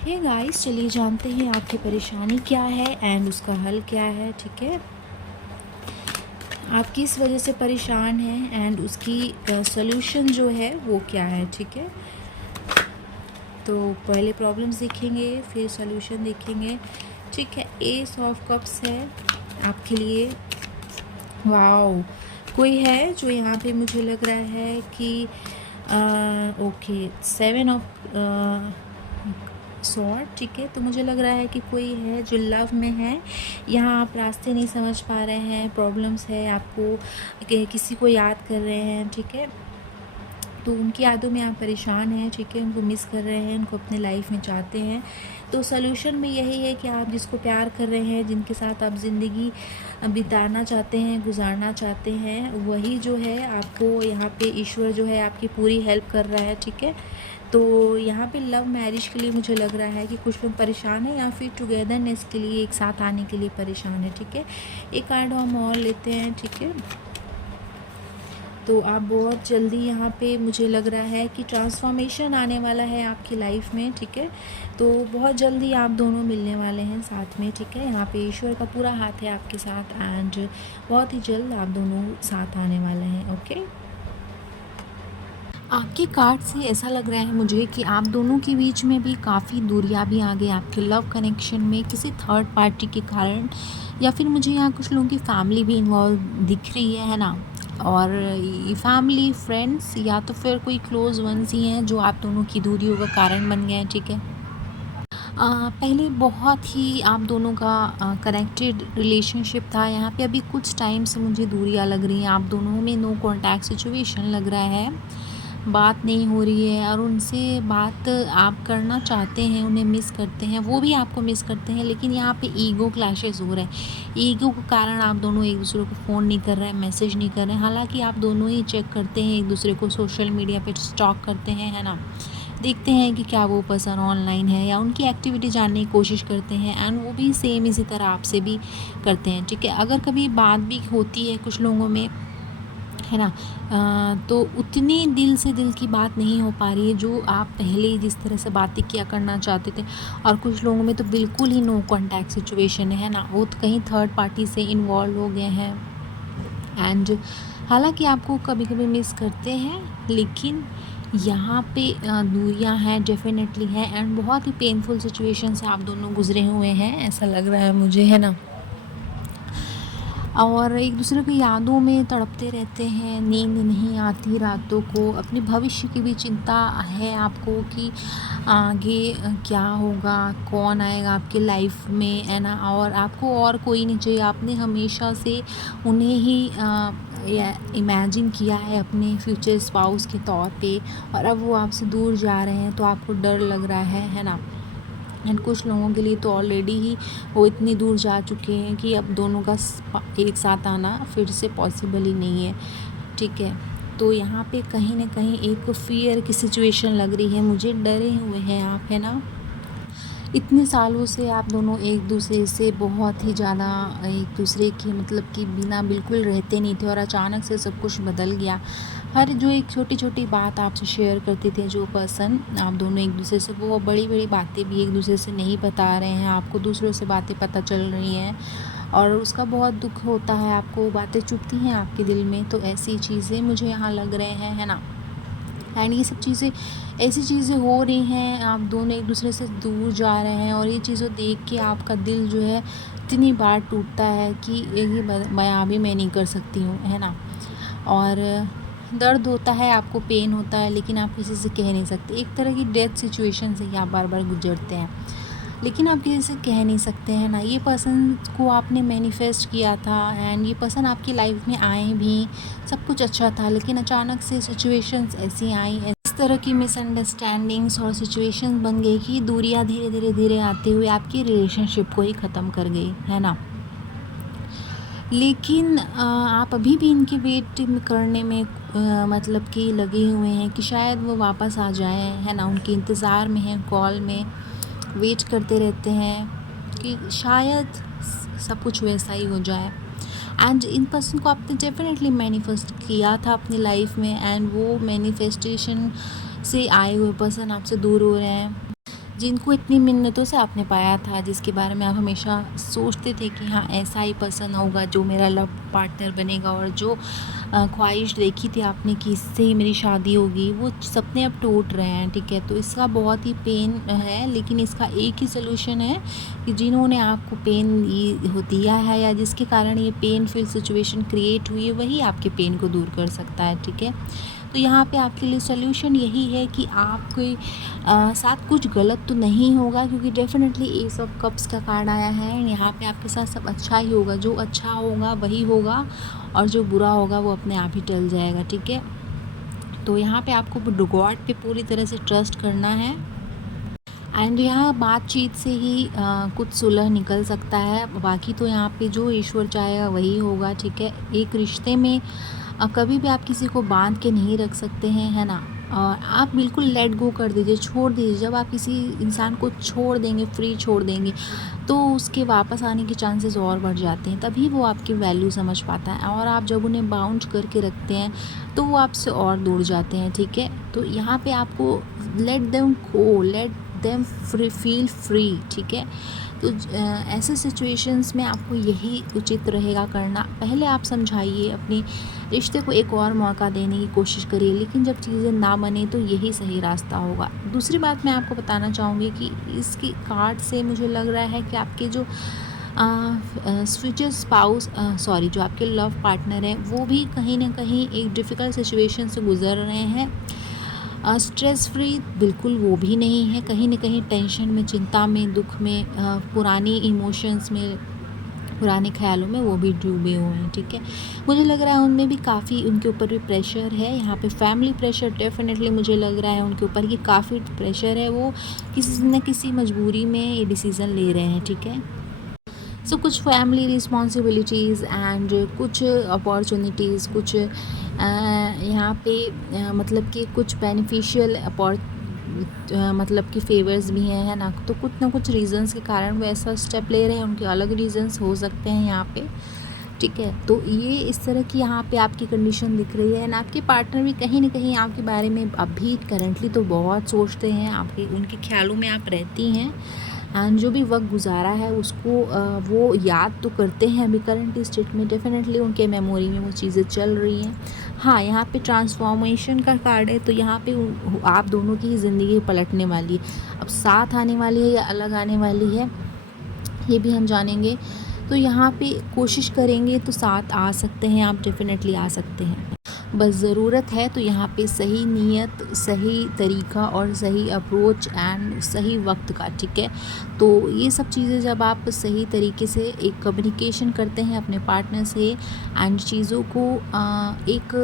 Hey guys, चलिए जानते हैं आपकी परेशानी क्या है एंड उसका हल क्या है। ठीक है, आप किस वजह से परेशान हैं एंड उसकी सॉल्यूशन जो है वो क्या है। ठीक है, तो पहले प्रॉब्लम्स देखेंगे फिर सॉल्यूशन देखेंगे। ठीक है, एस ऑफ कप्स है आपके लिए। वाओ, कोई है जो यहाँ पे मुझे लग रहा है कि ओके, सेवन ऑफ सॉर्ड। ठीक है, तो मुझे लग रहा है कि कोई है जो लव में है। यहाँ आप रास्ते नहीं समझ पा रहे हैं, प्रॉब्लम्स है आपको, किसी को याद कर रहे हैं। ठीक है, तो उनकी यादों में आप परेशान हैं। ठीक है, उनको मिस कर रहे हैं, उनको अपने लाइफ में चाहते हैं। तो सॉल्यूशन में यही है कि आप जिसको प्यार कर रहे हैं, जिनके साथ आप ज़िंदगी बिताना चाहते हैं, गुजारना चाहते हैं, वही जो है आपको यहाँ पे ईश्वर जो है आपकी पूरी हेल्प कर रहा है। ठीक है, तो यहाँ पे लव मैरिज के लिए मुझे लग रहा है कि कुछ लोग परेशान हैं या फिर टुगेदरनेस के लिए, एक साथ आने के लिए परेशान है। ठीक है, एक कार्ड हम और लेते हैं। ठीक है, तो आप बहुत जल्दी यहाँ पे मुझे लग रहा है कि ट्रांसफॉर्मेशन आने वाला है आपकी लाइफ में। ठीक है, तो बहुत जल्दी आप दोनों मिलने वाले हैं साथ में। ठीक है, यहाँ पे ईश्वर का पूरा हाथ है आपके साथ एंड बहुत ही जल्द आप दोनों साथ आने वाले हैं। ओके, आपके कार्ड से ऐसा लग रहा है मुझे कि आप दोनों के बीच में भी काफ़ी दूरियां भी आ गई आपके लव कनेक्शन में, किसी थर्ड पार्टी के कारण, या फिर मुझे यहाँ कुछ लोगों की फैमिली भी इन्वॉल्व दिख रही है ना। और ये फैमिली, फ्रेंड्स या तो फिर कोई क्लोज वंस ही हैं जो आप दोनों की दूरियों का कारण बन गए हैं। ठीक है, पहले बहुत ही आप दोनों का कनेक्टेड रिलेशनशिप था। यहाँ पे अभी कुछ टाइम से मुझे दूरियां लग रही हैं, आप दोनों में नो कांटेक्ट सिचुएशन लग रहा है, बात नहीं हो रही है। और उनसे बात आप करना चाहते हैं, उन्हें मिस करते हैं, वो भी आपको मिस करते हैं, लेकिन यहाँ पे ईगो क्लैशेस हो रहे हैं। ईगो के कारण आप दोनों एक दूसरे को फ़ोन नहीं कर रहे हैं, मैसेज नहीं कर रहे हैं। हालांकि आप दोनों ही चेक करते हैं एक दूसरे को, सोशल मीडिया पे स्टॉक करते हैं, है ना, देखते हैं कि क्या वो पर्सन ऑनलाइन है, या उनकी एक्टिविटी जानने की कोशिश करते हैं एंड वो भी सेम इसी तरह आपसे भी करते हैं। ठीक है, अगर कभी बात भी होती है कुछ लोगों में, है ना, तो उतनी दिल से दिल की बात नहीं हो पा रही है जो आप पहले जिस तरह से बातें किया करना चाहते थे। और कुछ लोगों में तो बिल्कुल ही नो कांटेक्ट सिचुएशन है ना, वो तो कहीं थर्ड पार्टी से इन्वॉल्व हो गए हैं। एंड हालांकि आपको कभी कभी मिस करते हैं, लेकिन यहाँ पे दूरियां हैं, डेफिनेटली हैं, एंड बहुत ही पेनफुल सिचुएशन से आप दोनों गुजरे हुए हैं, ऐसा लग रहा है मुझे, है ना। और एक दूसरे की यादों में तड़पते रहते हैं, नींद नहीं आती रातों को, अपने भविष्य की भी चिंता है आपको कि आगे क्या होगा, कौन आएगा आपके लाइफ में, है ना। और आपको और कोई नहीं चाहिए, आपने हमेशा से उन्हें ही इमेजिन किया है अपने फ्यूचर स्पाउस के तौर पे, और अब वो आपसे दूर जा रहे हैं तो आपको डर लग रहा है ना। एंड कुछ लोगों के लिए तो ऑलरेडी ही वो इतनी दूर जा चुके हैं कि अब दोनों का एक साथ आना फिर से पॉसिबल ही नहीं है। ठीक है, तो यहाँ पे कहीं ना कहीं एक फियर की सिचुएशन लग रही है मुझे, डरे हुए हैं आप, है ना। इतने सालों से आप दोनों एक दूसरे से बहुत ही ज़्यादा एक दूसरे के मतलब कि बिना बिल्कुल रहते नहीं थे, और अचानक से सब कुछ बदल गया। हर जो एक छोटी छोटी बात आपसे शेयर करते थे जो पर्सन, आप दोनों एक दूसरे से, वो बड़ी बड़ी बातें भी एक दूसरे से नहीं बता रहे हैं, आपको दूसरों से बातें पता चल रही हैं, और उसका बहुत दुख होता है, आपको वो बातें चुभती हैं आपके दिल में। तो ऐसी चीज़ें मुझे यहाँ लग रहे हैं, है ना। एंड ये सब चीज़ें, ऐसी चीज़ें हो रही हैं, आप दोनों एक दूसरे से दूर जा रहे हैं, और ये चीज़ें देख के आपका दिल जो है इतनी बार टूटता है कि ये बयां भी मैं नहीं कर सकती हूँ, है ना। और दर्द होता है, आपको पेन होता है, लेकिन आप किसी से कह नहीं सकते। एक तरह की डेथ सिचुएशन से ही आप बार बार गुजरते हैं, लेकिन आप किसी से कह नहीं सकते हैं ना। ये पर्सन को आपने मैनिफेस्ट किया था एंड ये पर्सन आपकी लाइफ में आए भी, सब कुछ अच्छा था, लेकिन अचानक से सिचुएशंस ऐसी आई, इस तरह की मिसअंडरस्टैंडिंग्स और सिचुएशंस बन गई कि दूरियां धीरे धीरे धीरे आते हुए आपकी रिलेशनशिप को ही ख़त्म कर गई, है ना। लेकिन आप अभी भी इनके वेट करने में मतलब कि लगे हुए हैं कि शायद वो वापस आ जाए, है ना। उनके इंतज़ार में हैं, कॉल में वेट करते रहते हैं कि शायद सब कुछ वैसा ही हो जाए। एंड इन पर्सन को आपने डेफिनेटली मैनिफेस्ट किया था अपनी लाइफ में, एंड वो मैनिफेस्टेशन से आए हुए पर्सन आपसे दूर हो रहे हैं। जिनको इतनी मिन्नतों से आपने पाया था, जिसके बारे में आप हमेशा सोचते थे कि हाँ ऐसा ही पर्सन होगा जो मेरा लव पार्टनर बनेगा, और जो ख्वाहिश देखी थी आपने कि इससे ही मेरी शादी होगी, वो सपने अब टूट रहे हैं। ठीक है, तो इसका बहुत ही पेन है, लेकिन इसका एक ही सलूशन है कि जिन्होंने आपको पेन दिया है या जिसके कारण ये पेनफुल सिचुएशन क्रिएट हुई है, वही आपके पेन को दूर कर सकता है। ठीक है, तो यहाँ पे आपके लिए सल्यूशन यही है कि आपके साथ कुछ गलत तो नहीं होगा, क्योंकि डेफिनेटली एस ऑफ कप्स का कार्ड आया है। यहाँ पे आपके साथ सब अच्छा ही होगा, जो अच्छा होगा वही होगा, और जो बुरा होगा वो अपने आप ही टल जाएगा। ठीक है, तो यहाँ पे आपको गॉड पे पूरी तरह से ट्रस्ट करना है, एंड यहाँ बातचीत से ही कुछ सुलह निकल सकता है। बाकी तो यहाँ पे जो ईश्वर चाहेगा वही होगा। ठीक है, एक रिश्ते में कभी भी आप किसी को बांध के नहीं रख सकते हैं, है ना। और आप बिल्कुल लेट गो कर दीजिए, छोड़ दीजिए। जब आप किसी इंसान को छोड़ देंगे, फ्री छोड़ देंगे, तो उसके वापस आने के चांसेस और बढ़ जाते हैं। तभी वो आपकी वैल्यू समझ पाता है, और आप जब उन्हें बाउंड करके रखते हैं तो वो आपसे और दूर जाते हैं। ठीक है, तो यहाँ पे आपको let them go, let them feel free. ठीक है, तो ऐसे सिचुएशंस में आपको यही उचित रहेगा करना। पहले आप समझाइए, अपने रिश्ते को एक और मौका देने की कोशिश करिए, लेकिन जब चीज़ें ना बने तो यही सही रास्ता होगा। दूसरी बात मैं आपको बताना चाहूँगी कि इसकी कार्ड से मुझे लग रहा है कि आपके जो फ्यूचर स्पाउस जो आपके लव पार्टनर हैं, वो भी कहीं ना कहीं एक डिफ़िकल्ट सिचुएशन से गुजर रहे हैं। स्ट्रेस फ्री बिल्कुल वो भी नहीं है, कहीं ना कहीं टेंशन में, चिंता में, दुख में, पुरानी इमोशंस में, पुराने ख्यालों में वो भी डूबे हुए हैं। ठीक है, मुझे लग रहा है उनमें भी काफ़ी, उनके ऊपर भी प्रेशर है। यहाँ पे फैमिली प्रेशर डेफिनेटली मुझे लग रहा है उनके ऊपर कि काफ़ी प्रेशर है। वो किसी न किसी मजबूरी में ये डिसीज़न ले रहे हैं। ठीक है, सो कुछ फैमिली रिस्पॉन्सिबिलिटीज़ एंड कुछ अपॉर्चुनिटीज़, कुछ यहाँ पे मतलब कि कुछ बेनिफिशियल मतलब कि फेवर्स भी हैं, है ना। तो कुछ ना कुछ रीज़न्स के कारण वो ऐसा स्टेप ले रहे हैं, उनके अलग रीज़न्स हो सकते हैं यहाँ पे। ठीक है, तो ये इस तरह की यहाँ पे आपकी कंडीशन दिख रही है, एंड आपके पार्टनर भी कहीं ना कहीं आपके बारे में अभी करंटली तो बहुत सोचते हैं, आपके उनके ख्यालों में आप रहती हैं, एंड जो भी वक्त गुजारा है उसको वो याद तो करते हैं अभी करंट स्टेट में। डेफिनेटली उनके मेमोरी में वो चीज़ें चल रही हैं। हाँ, यहाँ पे ट्रांसफॉर्मेशन का कार्ड है, तो यहाँ पे आप दोनों की ही ज़िंदगी पलटने वाली है। अब साथ आने वाली है या अलग आने वाली है, ये भी हम जानेंगे। तो यहाँ पे कोशिश करेंगे तो साथ आ सकते हैं आप, डेफिनेटली आ सकते हैं। बस ज़रूरत है तो यहाँ पे सही नीयत, सही तरीका और सही अप्रोच एंड सही वक्त का। ठीक है, तो ये सब चीज़ें जब आप सही तरीके से एक कम्युनिकेशन करते हैं अपने पार्टनर से, एंड चीज़ों को एक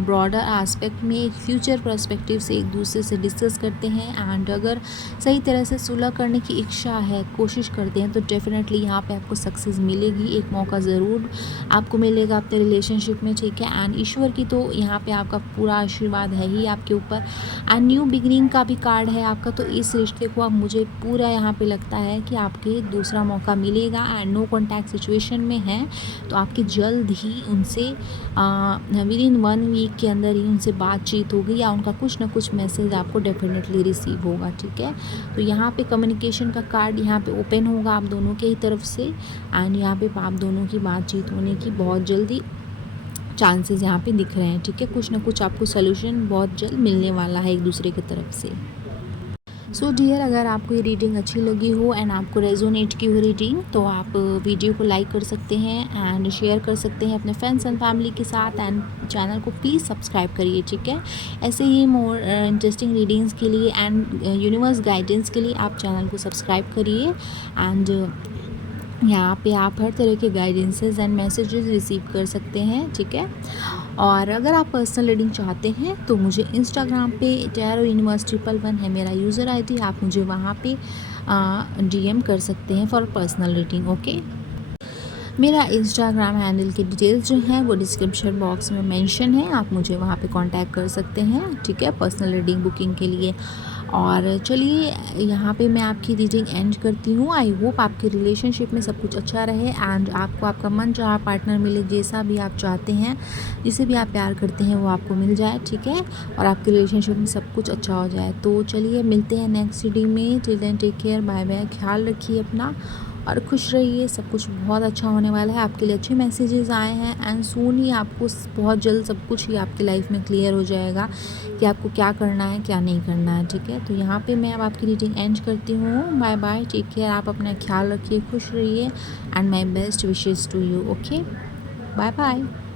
ब्रॉडर एस्पेक्ट में, एक फ्यूचर पर्सपेक्टिव से एक दूसरे से डिस्कस करते हैं, एंड अगर सही तरह से सुलह करने की इच्छा है, कोशिश करते हैं, तो डेफिनेटली यहाँ पे आपको सक्सेस मिलेगी। एक मौका ज़रूर आपको मिलेगा अपने रिलेशनशिप में। ठीक है, एंड ईश्वर की तो यहाँ पे आपका पूरा आशीर्वाद है ही आपके ऊपर, एंड न्यू बिगिनिंग का भी कार्ड है आपका। तो इस रिश्ते को अब मुझे पूरा यहाँ पे लगता है कि आपके दूसरा मौका मिलेगा, एंड नो कॉन्टैक्ट सिचुएशन में है, तो आपकी जल्द ही उनसे विद इन 1 वीक के अंदर ही उनसे बातचीत होगी, या उनका कुछ ना कुछ मैसेज आपको डेफिनेटली रिसीव होगा। ठीक है, तो यहाँ पे कम्युनिकेशन का कार्ड यहाँ पे ओपन होगा आप दोनों के ही तरफ से, एंड यहाँ पे आप दोनों की बातचीत होने की बहुत जल्दी चांसेस यहाँ पे दिख रहे हैं। ठीक है, कुछ ना कुछ आपको सोल्यूशन बहुत जल्द मिलने वाला है एक दूसरे की तरफ से। सो डियर, अगर आपको ये रीडिंग अच्छी लगी हो एंड आपको रेजोनेट की हो रीडिंग, तो आप वीडियो को लाइक कर सकते हैं एंड शेयर कर सकते हैं अपने फ्रेंड्स एंड फैमिली के साथ, एंड चैनल को प्लीज़ सब्सक्राइब करिए। ठीक है, ऐसे ही मोर इंटरेस्टिंग रीडिंग्स के लिए एंड यूनिवर्स गाइडेंस के लिए आप चैनल को सब्सक्राइब करिए, एंड यहाँ पे आप हर तरह के गाइडेंसेस एंड मैसेजेस रिसीव कर सकते हैं। ठीक है, और अगर आप पर्सनल रीडिंग चाहते हैं तो मुझे इंस्टाग्राम पे टैरो यूनिवर्स 111 है मेरा यूज़र आईडी, आप मुझे वहाँ पे DM कर सकते हैं फॉर पर्सनल रीडिंग। ओके, मेरा इंस्टाग्राम हैंडल की डिटेल्स जो हैं वो डिस्क्रिप्शन बॉक्स में मेंशन है, आप मुझे वहाँ पे कांटेक्ट कर सकते हैं। ठीक है, पर्सनल रीडिंग बुकिंग के लिए। और चलिए यहाँ पे मैं आपकी रीडिंग एंड करती हूँ। आई होप आपके रिलेशनशिप में सब कुछ अच्छा रहे एंड आपको आपका मन चाहा पार्टनर मिले, जैसा भी आप चाहते हैं, जिसे भी आप प्यार करते हैं वो आपको मिल जाए, ठीक है, और आपके रिलेशनशिप में सब कुछ अच्छा हो जाए। तो चलिए मिलते हैं नेक्स्ट रीडिंग में। Till then take care, bye bye, ख्याल रखिए अपना और खुश रहिए। सब कुछ बहुत अच्छा होने वाला है, आपके लिए अच्छे मैसेजेस आए हैं एंड सून ही आपको बहुत जल्द सब कुछ ही आपकी लाइफ में क्लियर हो जाएगा कि आपको क्या करना है क्या नहीं करना है, ठीक है। तो यहाँ पे मैं अब आपकी रीडिंग एंड करती हूँ। बाय बाय, टेक केयर, आप अपना ख्याल रखिए, खुश रहिए and my best wishes to you. Okay, bye bye.